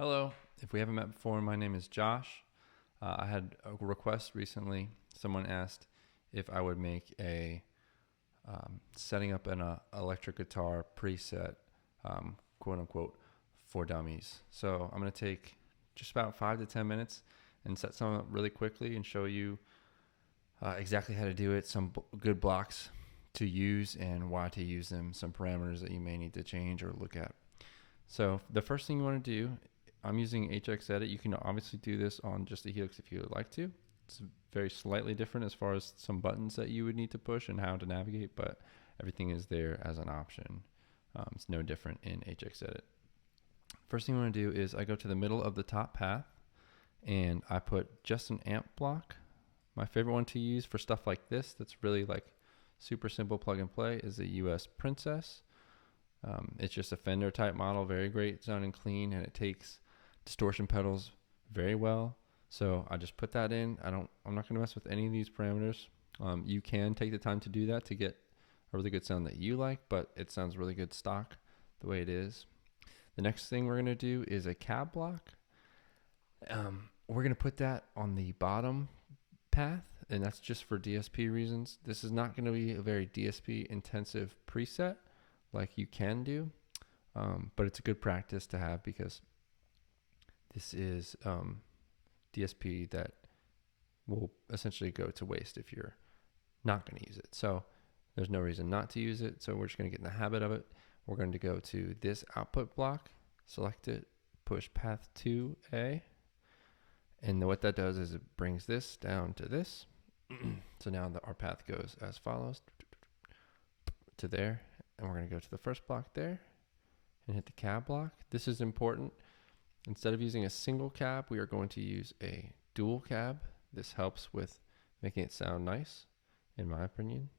Hello. If we haven't met before, my name is Josh. I had a request recently. Someone asked if I would make a setting up an electric guitar preset, quote unquote, for dummies. So I'm going to take just about 5 to 10 minutes and set some up really quickly and show you exactly how to do it, some good blocks to use and why to use them, some parameters that you may need to change or look at. So the first thing you want to do, I'm using HX Edit. You can obviously do this on just the Helix if you would like to. It's very slightly different as far as some buttons that you would need to push and how to navigate, but everything is there as an option. It's no different in HX Edit. First thing I want to do is I go to the middle of the top path and I put just an amp block. My favorite one to use for stuff like this that's really like super simple plug and play is a US Princess. It's just a Fender type model, very great sounding clean, and it takes distortion pedals very well. So I just put that in. I'm not going to mess with any of these parameters. You can take the time to do that to get a really good sound that you like, but it sounds really good stock the way it is. The next thing we're going to do is a cab block. We're going to put that on the bottom path, and that's just for DSP reasons. This is not going to be a very DSP intensive preset like you can do, but it's a good practice to have because this is DSP that will essentially go to waste if you're not going to use it. So there's no reason not to use it. So we're just going to get in the habit of it. We're going to go to this output block, select it, push path 2A. And what that does is it brings this down to this. So now our path goes as follows to there. And we're going to go to the first block there and hit the cab block. This is important. Instead of using a single cab, we are going to use a dual cab. This helps with making it sound nice, in my opinion.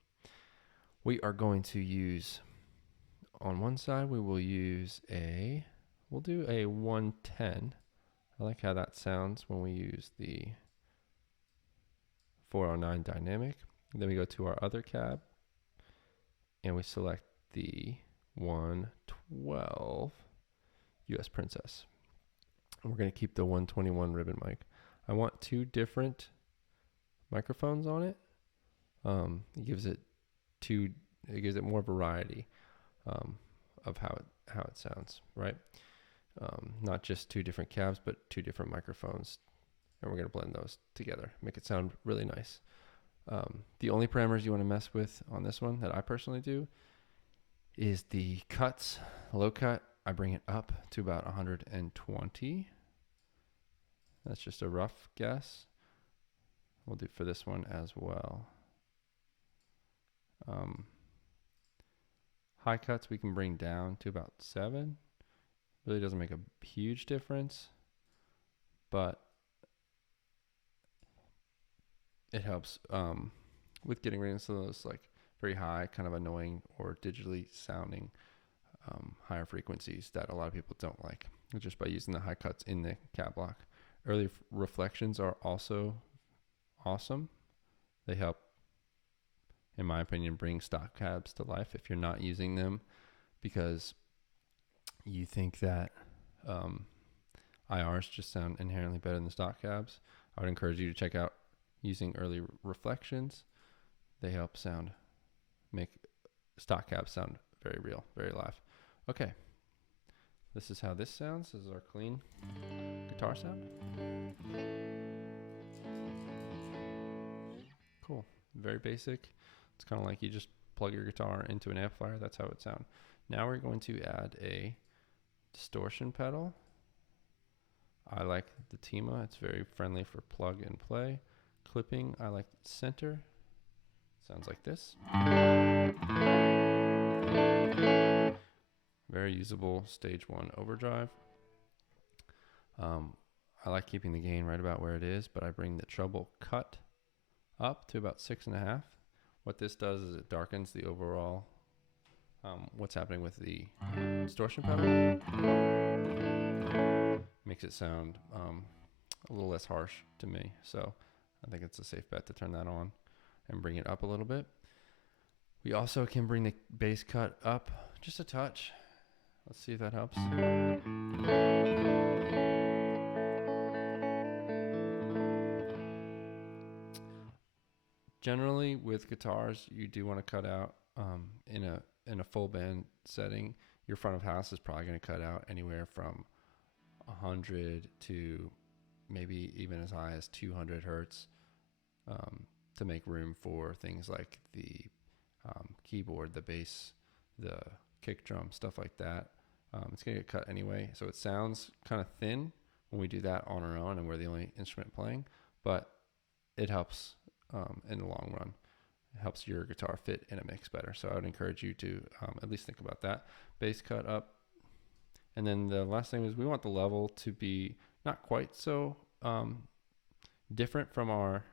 We are going to use, on one side, we'll do a 110. I like how that sounds when we use the 409 dynamic. Then we go to our other cab and we select the 112 US Princess. And we're going to keep the 121 ribbon mic. I want two different microphones on it. It gives it more variety of how it sounds, right? Not just two different cabs, but two different microphones. And we're going to blend those together, make it sound really nice. The only parameters you want to mess with on this one that I personally do is the cuts. Low cut, I bring it up to about 120. That's just a rough guess. We'll do for this one as well. High cuts we can bring down to about 7. Really doesn't make a huge difference, but it helps with getting rid of some of those like very high, kind of annoying or digitally sounding higher frequencies that a lot of people don't like, just by using the high cuts in the cab block. Early reflections are also awesome. They help, in my opinion, bring stock cabs to life if you're not using them because you think that IRs just sound inherently better than stock cabs. I would encourage you to check out using early reflections. They help make stock cabs sound very real, very live. Okay, this is how this sounds. This is our clean guitar sound. Cool, very basic. It's kind of like you just plug your guitar into an amplifier. That's how it sounds. Now we're going to add a distortion pedal. I like the Tima. It's very friendly for plug and play. Clipping, I like center. Sounds like this. Very usable stage 1 overdrive. I like keeping the gain right about where it is, but I bring the treble cut up to about 6.5. What this does is it darkens the overall what's happening with the distortion pedal. Makes it sound a little less harsh to me. So I think it's a safe bet to turn that on and bring it up a little bit. We also can bring the bass cut up just a touch. Let's see if that helps. Generally, with guitars, you do want to cut out in a full band setting. Your front of house is probably going to cut out anywhere from 100 to maybe even as high as 200 hertz to make room for things like the keyboard, the bass, the kick drum, stuff like that. It's going to get cut anyway, so it sounds kind of thin when we do that on our own and we're the only instrument playing, but it helps in the long run. It helps your guitar fit in a mix better. So I would encourage you to at least think about that. Bass cut up. And then the last thing is we want the level to be not quite so different from our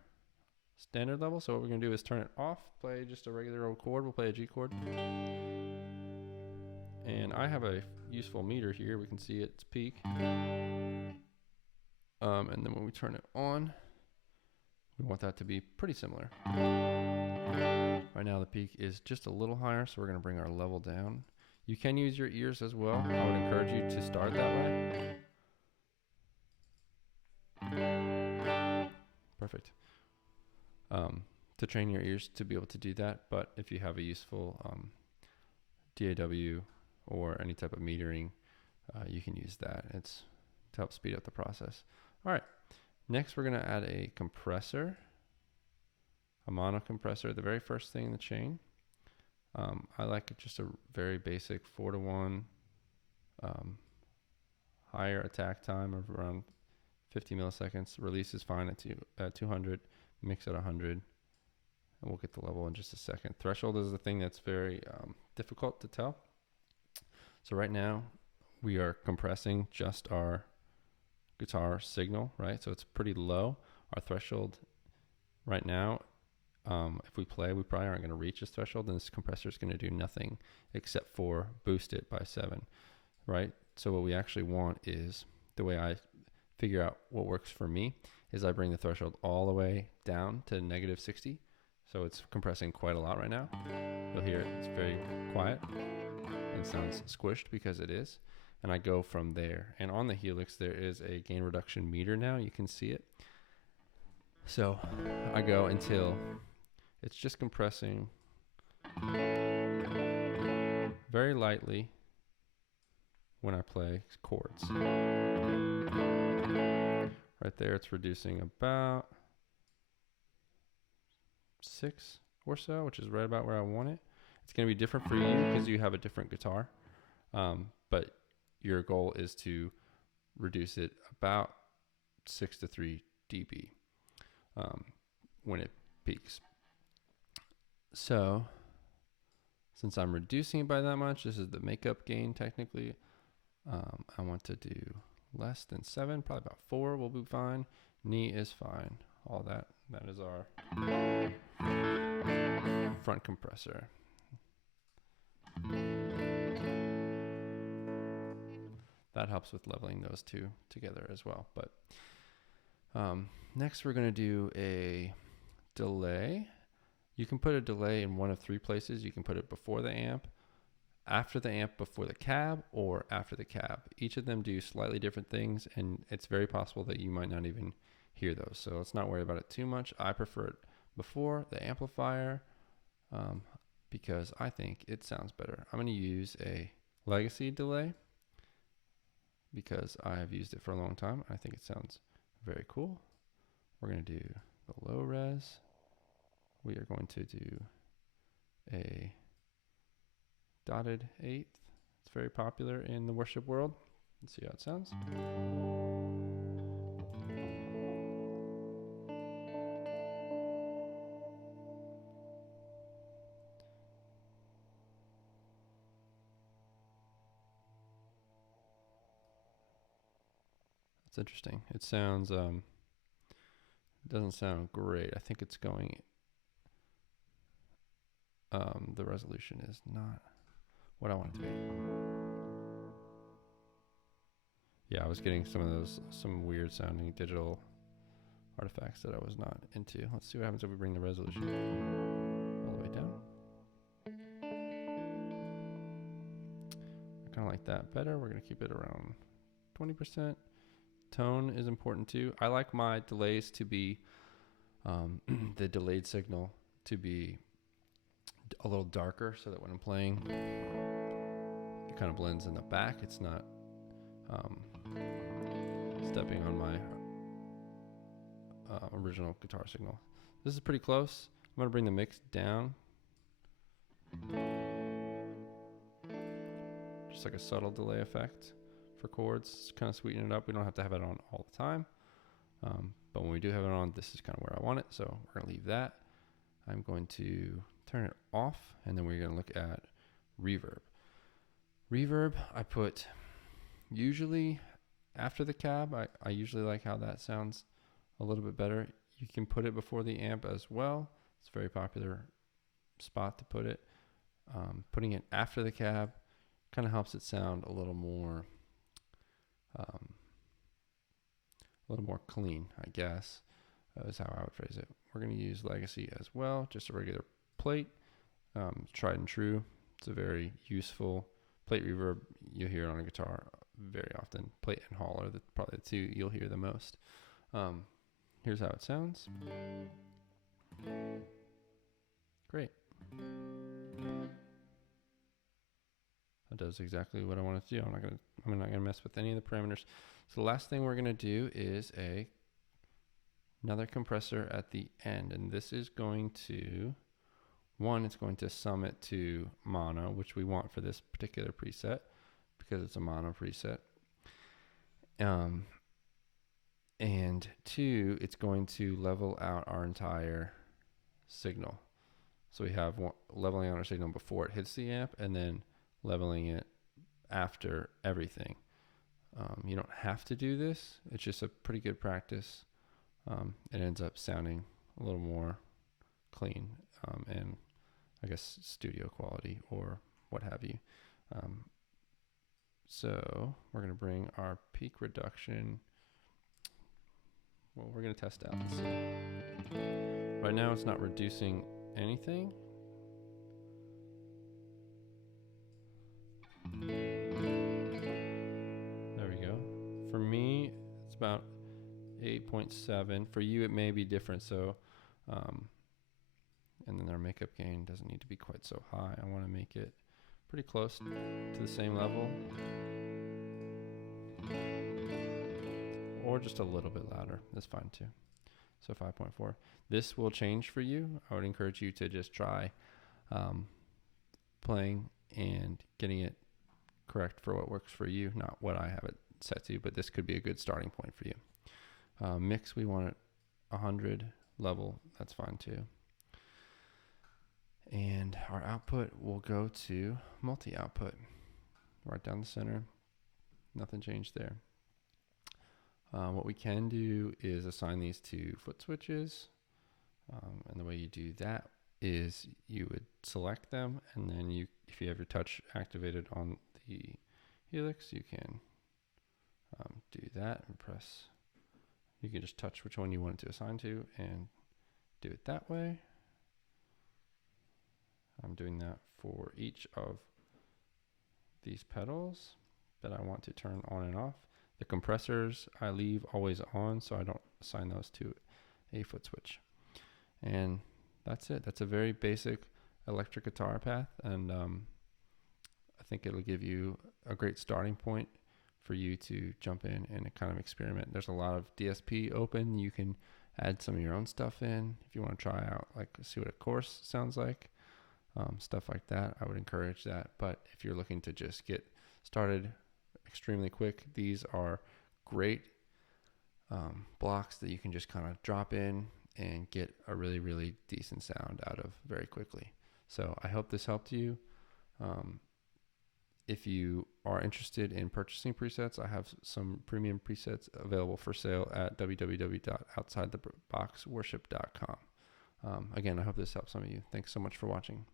standard level. So what we're going to do is turn it off, play just a regular old chord. We'll play a G chord. And I have a useful meter here. We can see its peak. And then when we turn it on, we want that to be pretty similar. Right now the peak is just a little higher, so we're going to bring our level down. You can use your ears as well. I would encourage you to start that way. Perfect. To train your ears to be able to do that, but if you have a useful DAW or any type of metering, you can use that. It's to help speed up the process. All right. Next, we're going to add a compressor, a mono compressor, the very first thing in the chain. I like just a very basic 4-to-1, higher attack time of around 50 milliseconds. Release is fine at 200, mix at 100, and we'll get the level in just a second. Threshold is the thing that's very difficult to tell. So right now, we are compressing just our guitar signal, right? So it's pretty low. Our threshold right now, if we play, we probably aren't going to reach this threshold, and this compressor is going to do nothing except for boost it by 7, right? So what we actually want is, the way I figure out what works for me, is I bring the threshold all the way down to -60. So it's compressing quite a lot right now. You'll hear it, it's very quiet and sounds squished because it is. And I go from there. And on the Helix, there is a gain reduction meter now. You can see it. So I go until it's just compressing very lightly when I play chords. Right there, it's reducing about 6 or so, which is right about where I want it. It's going to be different for you because you have a different guitar. But your goal is to reduce it about 6 to 3 dB when it peaks. So since I'm reducing it by that much, this is the makeup gain technically. I want to do less than 7, probably about 4 will be fine. Knee is fine. All that is our front compressor. That helps with leveling those two together as well. But next we're going to do a delay. You can put a delay in one of 3 places. You can put it before the amp, after the amp, before the cab, or after the cab. Each of them do slightly different things, and it's very possible that you might not even hear those. So let's not worry about it too much. I prefer it before the amplifier because I think it sounds better. I'm going to use a legacy delay because I have used it for a long time. I think it sounds very cool. We're going to do the low res. We are going to do a dotted 8th. It's very popular in the worship world. Let's see how it sounds. It's interesting. It sounds doesn't sound great. I think it's going the resolution is not what I want it to be. Yeah, I was getting some weird sounding digital artifacts that I was not into. Let's see what happens if we bring the resolution all the way down. I kind of like that better. We're going to keep it around 20%. Tone is important too. I like my delays to be the delayed signal to be a little darker so that when I'm playing, it kind of blends in the back. It's not stepping on my original guitar signal. This is pretty close. I'm going to bring the mix down. Just like a subtle delay effect for chords. Kind of sweeten it up. We don't have to have it on all the time. But when we do have it on, this is kind of where I want it. So we're going to leave that. I'm going to turn it off, and then we're going to look at reverb. Reverb, I put usually after the cab. I usually like how that sounds a little bit better. You can put it before the amp as well. It's a very popular spot to put it. Putting it after the cab kind of helps it sound a little more clean, I guess, is how I would phrase it. We're going to use Legacy as well, just a regular plate, tried and true. It's a very useful plate reverb. You'll hear it on a guitar very often. Plate and Hall are probably the two you'll hear the most. Here's how it sounds. Great. That does exactly what I want it to do. I'm not gonna mess with any of the parameters. So the last thing we're gonna do is another compressor at the end, and this is going to it's going to sum it to mono, which we want for this particular preset because it's a mono preset. And 2, it's going to level out our entire signal. So we have leveling out our signal before it hits the amp, and then leveling it after everything. You don't have to do this. It's just a pretty good practice. It ends up sounding a little more clean and I guess studio quality or what have you. So we're going to bring our peak reduction. Well, we're going to test out and see. Right now it's not reducing anything. There we go. For me, it's about 8.7. For you, it may be different. So, and then our makeup gain doesn't need to be quite so high. I want to make it pretty close to the same level, or just a little bit louder. That's fine too. So 5.4. This will change for you. I would encourage you to just try playing and getting it correct for what works for you, not what I have it set to, but this could be a good starting point for you. Mix, we want it 100 level. That's fine too. And our output will go to multi-output. Right down the center. Nothing changed there. What we can do is assign these to foot switches. And the way you do that is you would select them, and then if you have your touch activated on the helix, you can do that and press. You can just touch which one you want it to assign to and do it that way. I'm doing that for each of these pedals that I want to turn on and off. The compressors I leave always on, so I don't assign those to a foot switch. And that's it. That's a very basic electric guitar path, and I think it'll give you a great starting point for you to jump in and kind of experiment. There's a lot of DSP open. You can add some of your own stuff in if you want to try out, like see what a chorus sounds like, stuff like that. I would encourage that. But if you're looking to just get started extremely quick, these are great blocks that you can just kind of drop in and get a really, really decent sound out of very quickly. So I hope this helped you. If you are interested in purchasing presets, I have some premium presets available for sale at www.outsidetheboxworship.com. Again, I hope this helps some of you. Thanks so much for watching.